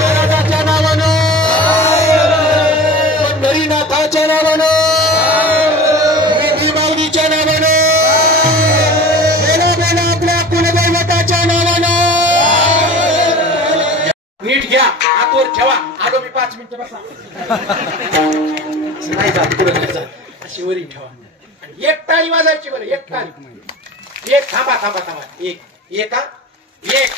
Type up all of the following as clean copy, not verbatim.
महाराजाच्या नावानं, पंढरीनाथाच्या नावानं, माऊलीच्या नावानं, बेला आपल्या कुलदैवताच्या नावानं. नीट घ्या, हातवर ठेवा. आलो मी 5 मिनिटं बसा. नाही जात पुढे नाही जात, अशी वरी ठेवा. आणि एक टाळी वाजायची बरं, एक टाळी. एक थांबा थांबा थांबा. एक एक एक.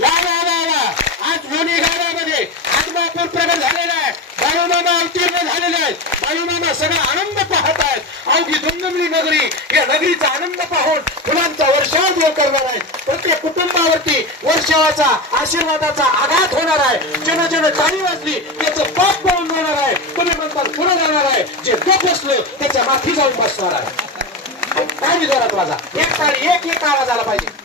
वा वा वा वा. आज लोणी गावामध्ये आत्मापूर प्रगट झालेला आहे. बाळूमामा अवतीर्ण झालेले आहेत. बाळूमामा सगळा आनंद पाहत आहेत. अवघी दुमदुमली नगरी, या नगरीचा आनंद पाहून फुलांचा वर्षाव देव करणार आहे. प्रत्येक कुटुंबावरती वर्षावाचा आशीर्वादाचा आघात होणार आहे. जन जन टाळी वाजली त्याचं पाप पळून जाणार आहे. तुम्ही म्हणतात पुढे जाणार आहे. जे गप बसलं त्याच्या माथी जाऊन बसणार आहे. टाळी जोरात वाजा. एक टाळी, एक एक आवाज आला पाहिजे.